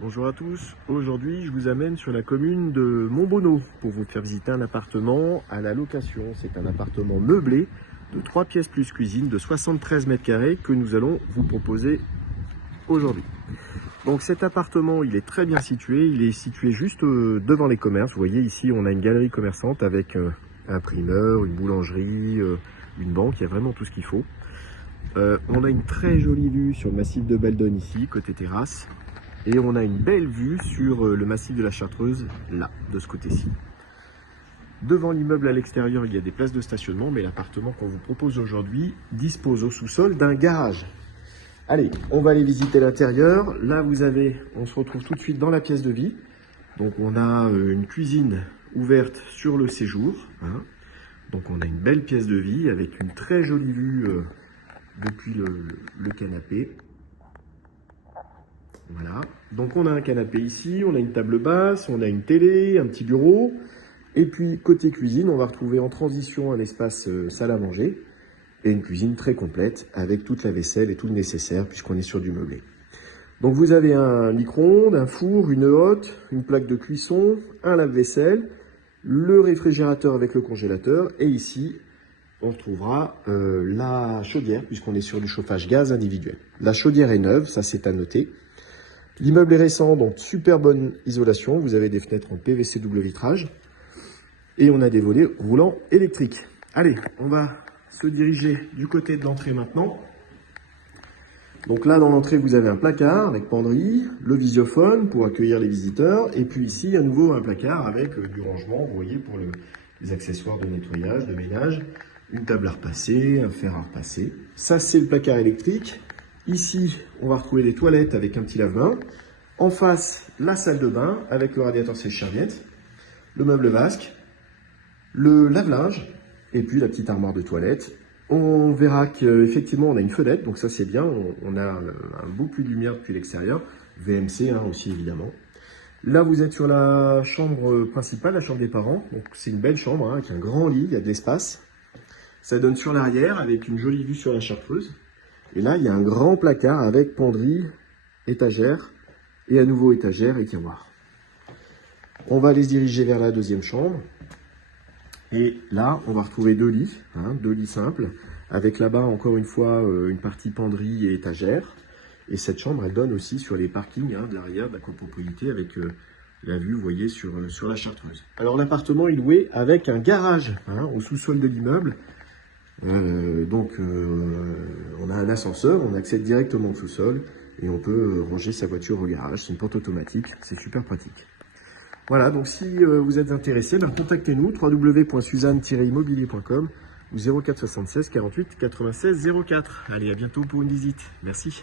Bonjour à tous, aujourd'hui je vous amène sur la commune de Montbonneau pour vous faire visiter un appartement à la location. C'est un appartement meublé de 3 pièces plus cuisine de 73 mètres carrés que nous allons vous proposer aujourd'hui. Donc cet appartement il est très bien situé, il est situé juste devant les commerces. Vous voyez ici on a une galerie commerçante avec un imprimeur, une boulangerie, une banque, il y a vraiment tout ce qu'il faut. On a une très jolie vue sur le massif de Beldon ici, côté terrasse. Et on a une belle vue sur le massif de la Chartreuse, là, de ce côté-ci. Devant l'immeuble à l'extérieur, il y a des places de stationnement, mais l'appartement qu'on vous propose aujourd'hui dispose au sous-sol d'un garage. Allez, on va aller visiter l'intérieur. Là, on se retrouve tout de suite dans la pièce de vie. Donc on a une cuisine ouverte sur le séjour. Donc on a une belle pièce de vie avec une très jolie vue depuis le canapé. Voilà, donc on a un canapé ici, on a une table basse, on a une télé, un petit bureau. Et puis côté cuisine, on va retrouver en transition un espace salle à manger et une cuisine très complète avec toute la vaisselle et tout le nécessaire puisqu'on est sur du meublé. Donc vous avez un micro-ondes, un four, une hotte, une plaque de cuisson, un lave-vaisselle, le réfrigérateur avec le congélateur et ici on retrouvera la chaudière puisqu'on est sur du chauffage gaz individuel. La chaudière est neuve, ça c'est à noter. L'immeuble est récent, donc super bonne isolation. Vous avez des fenêtres en PVC double vitrage. Et on a des volets roulants électriques. Allez, on va se diriger du côté de l'entrée maintenant. Donc là, dans l'entrée, vous avez un placard avec penderie, le visiophone pour accueillir les visiteurs. Et puis ici, à nouveau, un placard avec du rangement, vous voyez, pour les accessoires de nettoyage, de ménage. Une table à repasser, un fer à repasser. Ça, c'est le placard électrique. Ici, on va retrouver les toilettes avec un petit lave-main. En face, la salle de bain avec le radiateur sèche-serviette, le meuble vasque, le lave-linge et puis la petite armoire de toilette. On verra qu'effectivement, on a une fenêtre, donc ça c'est bien. On a un beau puits de lumière depuis l'extérieur. VMC aussi évidemment. Là, vous êtes sur la chambre principale, la chambre des parents. Donc c'est une belle chambre avec un grand lit, il y a de l'espace. Ça donne sur l'arrière avec une jolie vue sur la Chartreuse. Et là, il y a un grand placard avec penderie, étagère, et à nouveau étagère et tiroir. On va aller se diriger vers la deuxième chambre. Et là, on va retrouver deux lits simples, avec là-bas, encore une fois, une partie penderie et étagère. Et cette chambre, elle donne aussi sur les parkings de l'arrière de la copropriété, avec la vue, vous voyez, sur la Chartreuse. Alors, l'appartement est loué avec un garage au sous-sol de l'immeuble. On a un ascenseur, on accède directement au sous-sol et on peut ranger sa voiture au garage. C'est une porte automatique, c'est super pratique. Voilà, donc si vous êtes intéressé, contactez-nous www.suzanne-immobilier.com ou 04 76 48 96 04. Allez, à bientôt pour une visite. Merci.